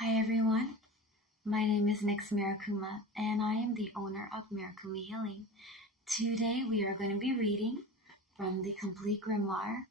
Hi everyone, my name is Nix Mirakuma and I am the owner of Mirakumi Healing. Today we are going to be reading from the Complete Grimoire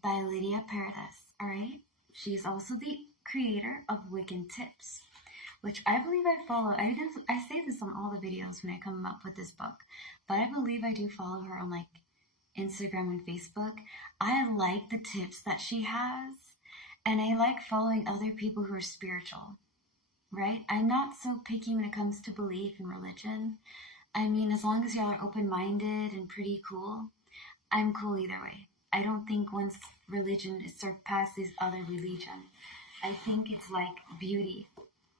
by Lydia Paredes, alright? She's also the creator of Wiccan Tips, which I believe I follow. I say this on all the videos when I come up with this book, but I believe I do follow her on like Instagram and Facebook. I like the tips that she has, and I like following other people who are spiritual. Right? I'm not so picky when it comes to belief and religion. I mean, as long as y'all are open-minded and pretty cool, I'm cool either way. I don't think once religion surpasses other religion. I think it's like beauty.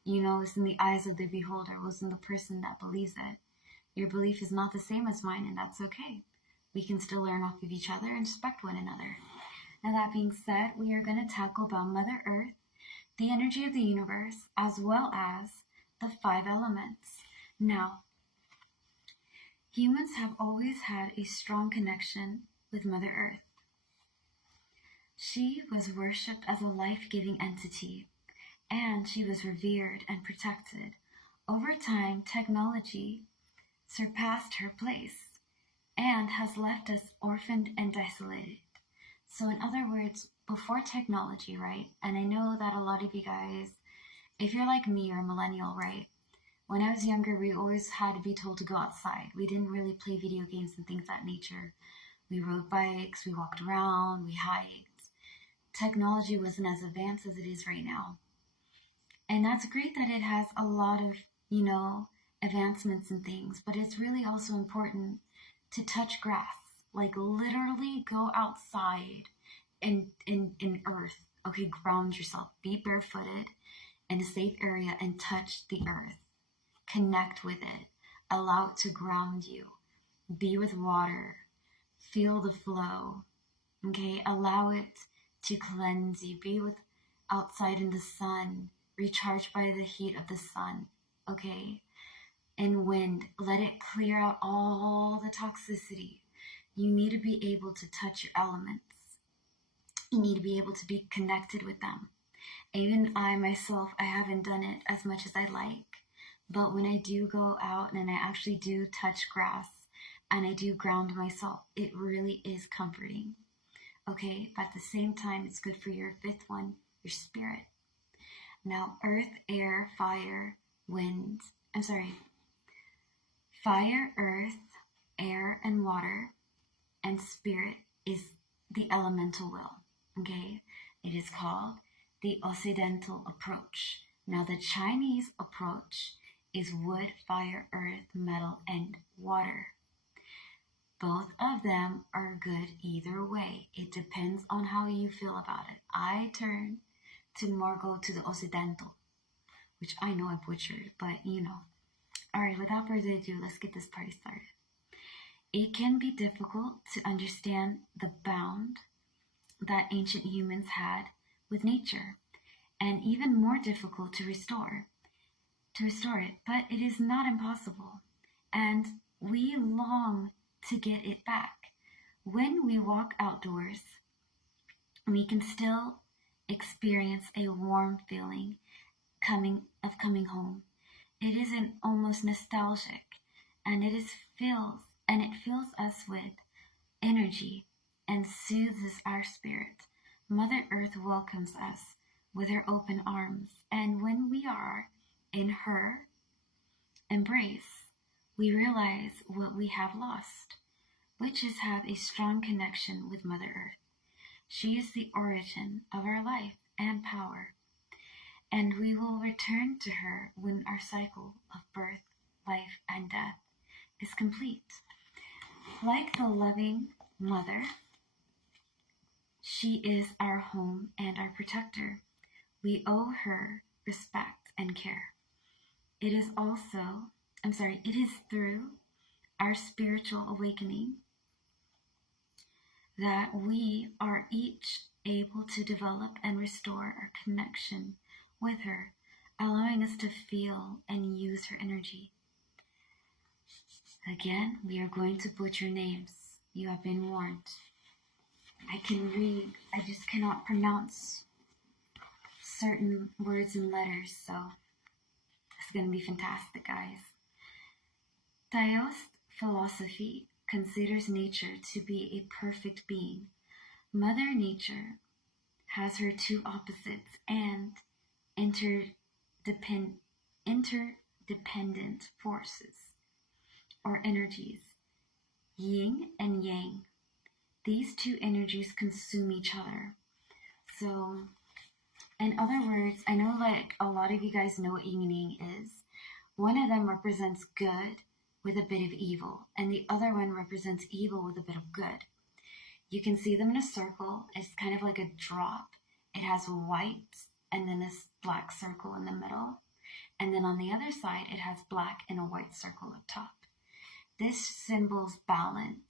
It's in the eyes of the beholder, it's in the person that believes it. Your belief is not the same as mine, and that's okay. We can still learn off of each other and respect one another. Now, that being said, we are going to tackle about Mother Earth, the energy of the universe, as well as the 5 elements. Now, humans have always had a strong connection with Mother Earth. She was worshipped as a life-giving entity, and she was revered and protected. Over time, technology surpassed her place and has left us orphaned and isolated. So in other words, before technology, right? And I know that a lot of you guys, if you're like me or a millennial, right? When I was younger, we always had to be told to go outside. We didn't really play video games and things of that nature. We rode bikes, we walked around, we hiked. Technology wasn't as advanced as it is right now. And that's great that it has a lot of, advancements and things, but it's really also important to touch grass. Like literally go outside in earth. Okay, ground yourself. Be barefooted in a safe area and touch the earth. Connect with it. Allow it to ground you. Be with water. Feel the flow. Okay, allow it to cleanse you. Be with outside in the sun. Recharge by the heat of the sun. Okay, and wind. Let it clear out all the toxicity. You need to be able to touch your elements. You need to be able to be connected with them. Even I myself, I haven't done it as much as I like. But when I do go out and I actually do touch grass and I do ground myself, it really is comforting. Okay, but at the same time, it's good for your 5th one, your spirit. Now, earth, air, fire, wind. Fire, earth, air, and water. And spirit is the elemental will, okay? It is called the Occidental approach. Now, the Chinese approach is wood, fire, earth, metal, and water. Both of them are good either way. It depends on how you feel about it. I turn to more go to the Occidental, which I know I butchered, but Alright, without further ado, let's get this party started. It can be difficult to understand the bond that ancient humans had with nature, and even more difficult to restore it, but it is not impossible, and we long to get it back. When we walk outdoors, we can still experience a warm feeling coming home. It is an almost nostalgic, and it fills us with energy and soothes our spirit. Mother Earth welcomes us with her open arms, and when we are in her embrace, we realize what we have lost, which is have a strong connection with Mother Earth. She is the origin of our life and power, and we will return to her when our cycle of birth, life, and death is complete. Like the loving mother, she is our home and our protector. We owe her respect and care. It is through our spiritual awakening that we are each able to develop and restore our connection with her, allowing us to feel and use her energy. Again, we are going to butcher names. You have been warned. I can read, I just cannot pronounce certain words and letters, so it's going to be fantastic, guys. Taoist philosophy considers nature to be a perfect being. Mother Nature has her two opposites and interdependent forces or energies, yin and yang. These two energies consume each other. So, in other words, I know like a lot of you guys know what yin and yang is. One of them represents good with a bit of evil, and the other one represents evil with a bit of good. You can see them in a circle. It's kind of like a drop. It has white and then this black circle in the middle. And then on the other side, it has black and a white circle up top. This symbols balance.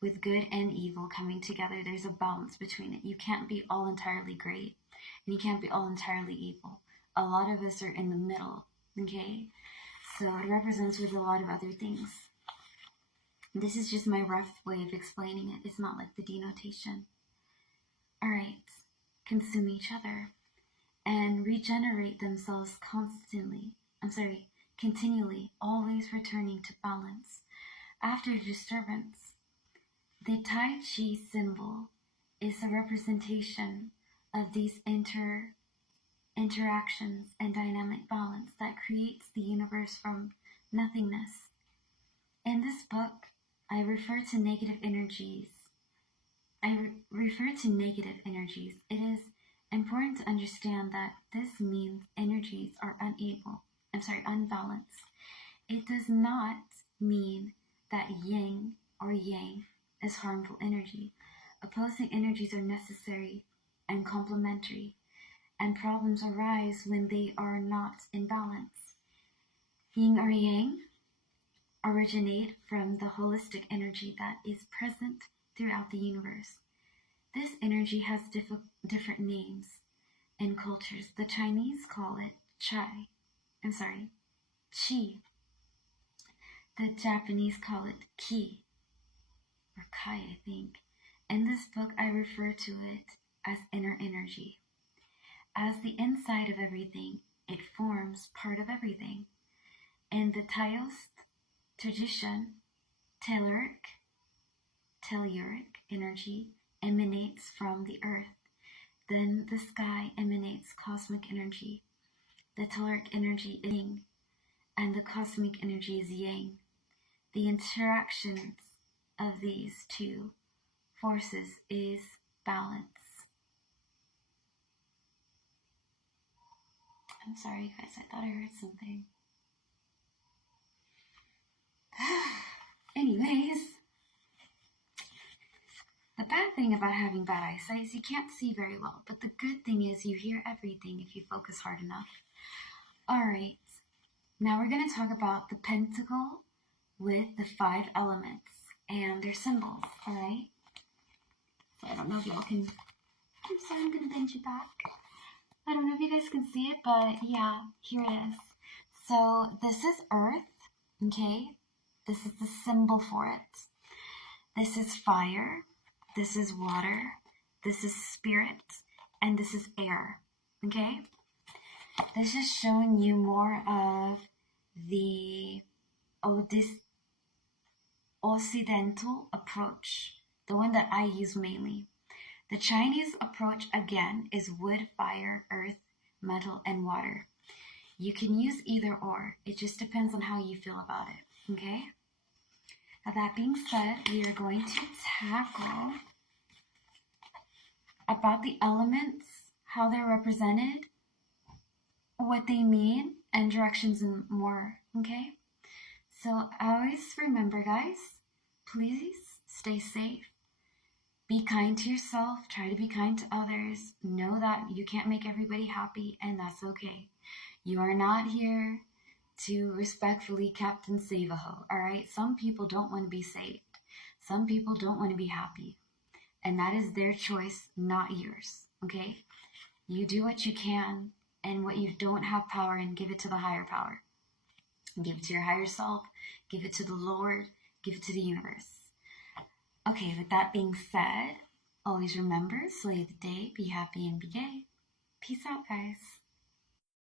With good and evil coming together, there's a balance between it. You can't be all entirely great, and you can't be all entirely evil. A lot of us are in the middle, okay? So it represents with a lot of other things. This is just my rough way of explaining it. It's not like the denotation. All right, consume each other and regenerate themselves continually, always returning to balance after disturbance. The Tai Chi symbol is a representation of these interactions and dynamic balance that creates the universe from nothingness. In this book, I refer to negative energies. It is important to understand that this means energies are unbalanced. It does not mean that yin or yang is harmful energy. Opposing energies are necessary and complementary, and problems arise when they are not in balance. Yin or yang originate from the holistic energy that is present throughout the universe. This energy has different names in cultures. The Chinese call it qi. The Japanese call it ki, or kai, I think. In this book, I refer to it as inner energy. As the inside of everything, it forms part of everything. In the Taoist tradition, telluric energy emanates from the earth. Then the sky emanates cosmic energy. The telluric energy is yin, and the cosmic energy is yang. The interactions of these two forces is balance. I'm sorry, guys, I thought I heard something. Anyways, the bad thing about having bad eyesight is you can't see very well, but the good thing is you hear everything if you focus hard enough. Alright, now we're going to talk about the pentacle with the 5 elements and their symbols, alright? So I don't know if y'all can... I'm sorry, I'm going to bend you back. I don't know if you guys can see it, but yeah, here it is. So this is Earth, okay? This is the symbol for it. This is fire. This is water. This is spirit. And this is air, okay? This is showing you more of the Occidental approach, the one that I use mainly. The Chinese approach, again, is wood, fire, earth, metal, and water. You can use either or. It just depends on how you feel about it, okay? Now, that being said, we are going to tackle about the elements, how they're represented, what they mean, and directions and more, okay? So always remember, guys, please stay safe. Be kind to yourself. Try to be kind to others. Know that you can't make everybody happy, and that's okay. You are not here to respectfully Captain Save-A-Ho, all right? Some people don't want to be saved. Some people don't want to be happy, and that is their choice, not yours, okay? You do what you can, and what you don't have power in, give it to the higher power. Give it to your higher self. Give it to the Lord. Give it to the universe. Okay, with that being said, always remember, slay the day, be happy, and be gay. Peace out, guys.